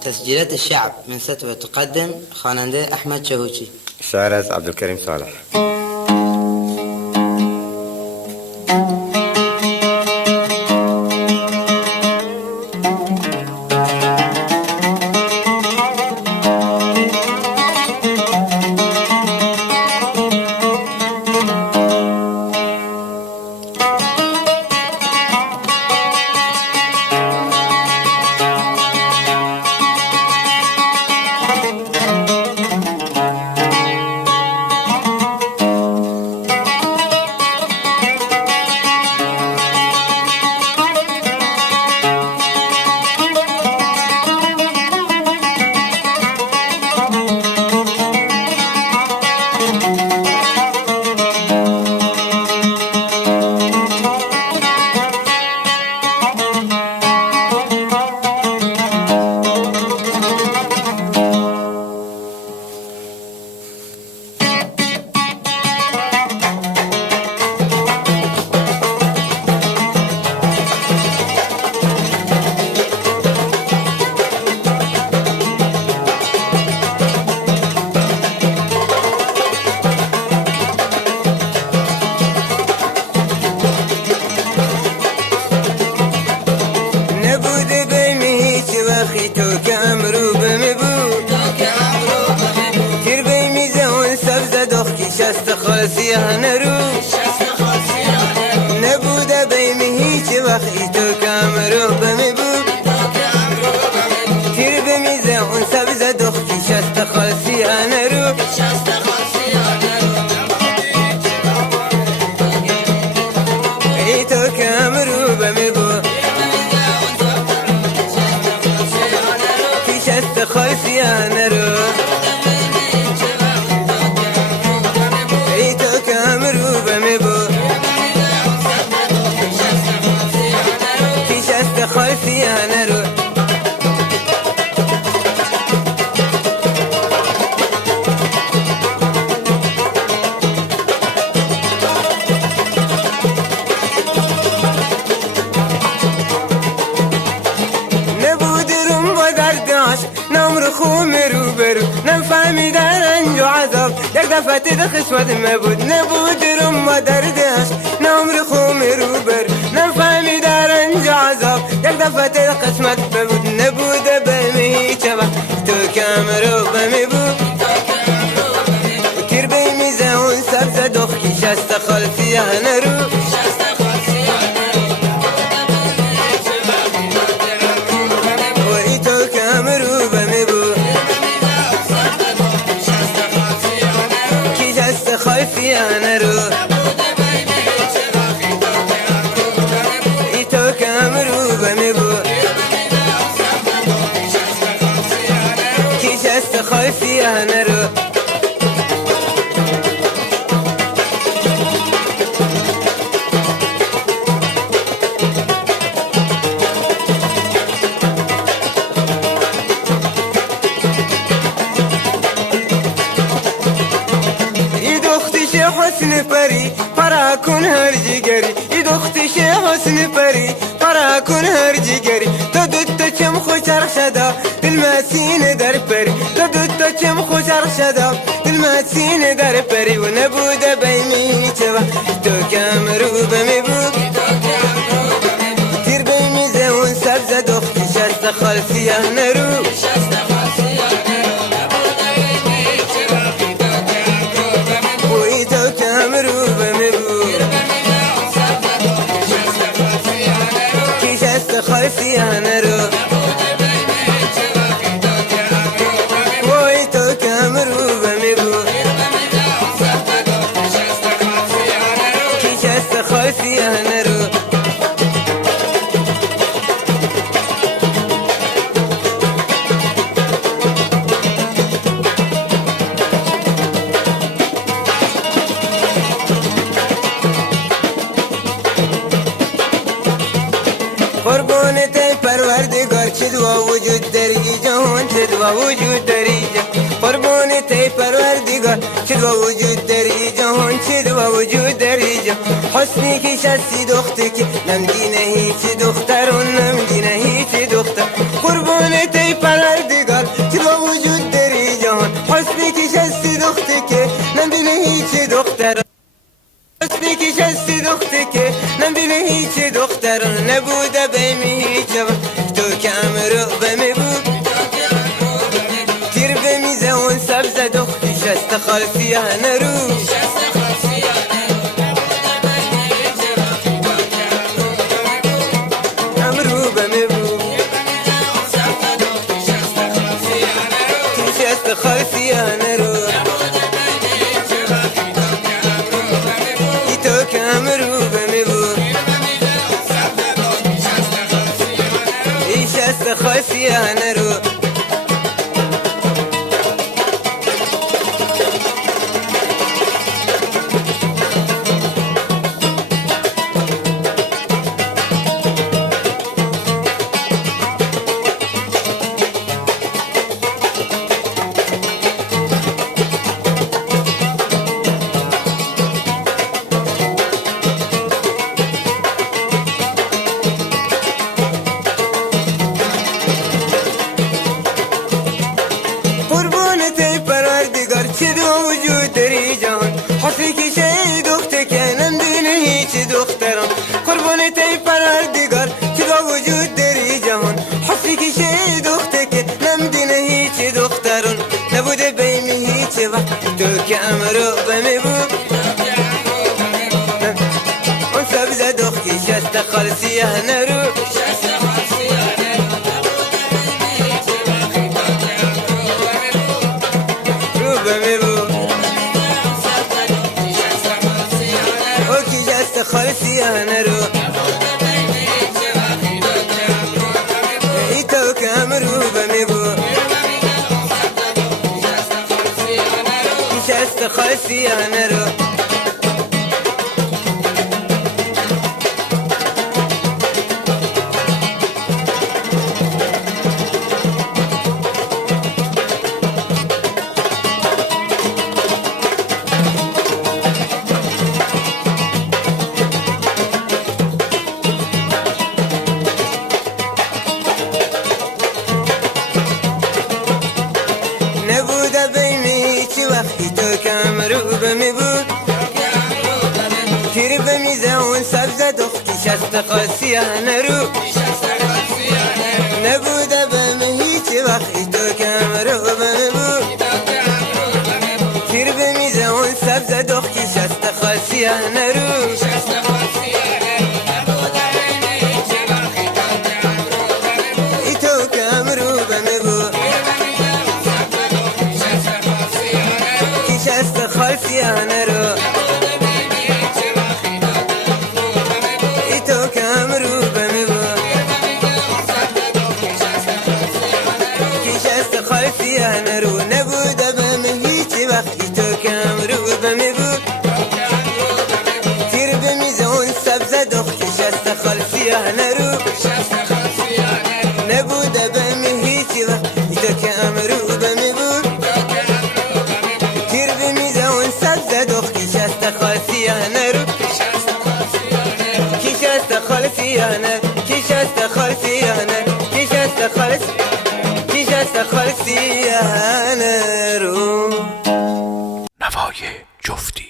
تسجيلات الشعب من ستوى تقدم خواننده احمد چهوچی. شعر از عبدالکریم صالح. نبوده بیم هیچ وقتی تو کامرو بمی بود تیر بمیزه اون سبز دختی شست خالصی هنرو ای تو کامرو بمی بود کی شست خالصی هنرو خالصی هنرو نبود روم با درد عشق نمر خوم رو برو نفهمی در رنج و عذاب یک دفعه خسمت مبود نبود روم با درد عشق نمر خوم رو برو نفهمی در رنج و عذاب یک دفعه قسمت بود نبوده بمی چه وقت تو کامرو بمی بود تیر بیمیزه اون سبز دخکی شست خالصی هنرو و ای تو کامرو بمی بود کی شست خالصی هنرو ای تو کامرو بمی بود خالصی هنرو ای دختش حسن پری پرا کن هر جگری ای دختش حسن پری پرا کن هر جگری تو دوتا چم خوشر شدا المسین در پری تو دوتا چم خوشر شدا المسین در پری و نبوده بیمی چه وقت تو کامرو بمی بود تیر بیمیزه اون سبز دختی شست خالصی هنرو و ای تو کامرو بمی بود کی شست خالصی هنرو خالصی هنرو قربانت پروردگار چه دعا وجود داری جهان چه دعا وجود داری قربانت پروردگار چه دعا وجود داری جهان چه دعا وجود داری حسنی که شستی دخته که نمدینه هیچ دختر و نمدینه هیچ دختر قربانت پروردگار که نمیدونه هیچ دختران نبوده بمی هیچ تو که امرو بمی بود تیر بمیزه اون سبز دختی شست خالصیه نرو امرو بمی بود شست خالصیه نرو تو که امرو بمی بود شست خالصیه نرو چه دو وجود داری جان حسنی که شی دخته که نمیدونه هیچ دختران قربان تی پروردگار چه دو وجود داری جان حسنی که شی دخته که نمیدونه هیچ دختران نبوده بیمی هیچ وقت تو که امرو بمی بود اون سبز دختی شست خالصیه نرو خالصیه نرو ای تو که امرو بمی بود شست خالصیه نرو نبوده بیمی چی وقتی تو که امرو بمی بود تیر بمیزه اون سبز دختی شست خالصیه نرو نبوده بیمی چی وقتی تو که امرو بمی بود تیر بمیزه اون سبز دختی شست خالصیه نرو ای تو که امرو بمی بود شست خالصیه نرو ای تو که امرو بمی بود شست خالصیه نرو نبوده بمی هیچ وقتی تو که امرو بمی بود تیر بمیزه اون سبز دختی شست خالصیه نرو نبوده بمی هیچ وقتی تو که امرو بمی بود شست خالصیه نرو کی شست خالصیه نرو کی شست خالصیه نرو کی شست خالصیه نرو نوای جفتی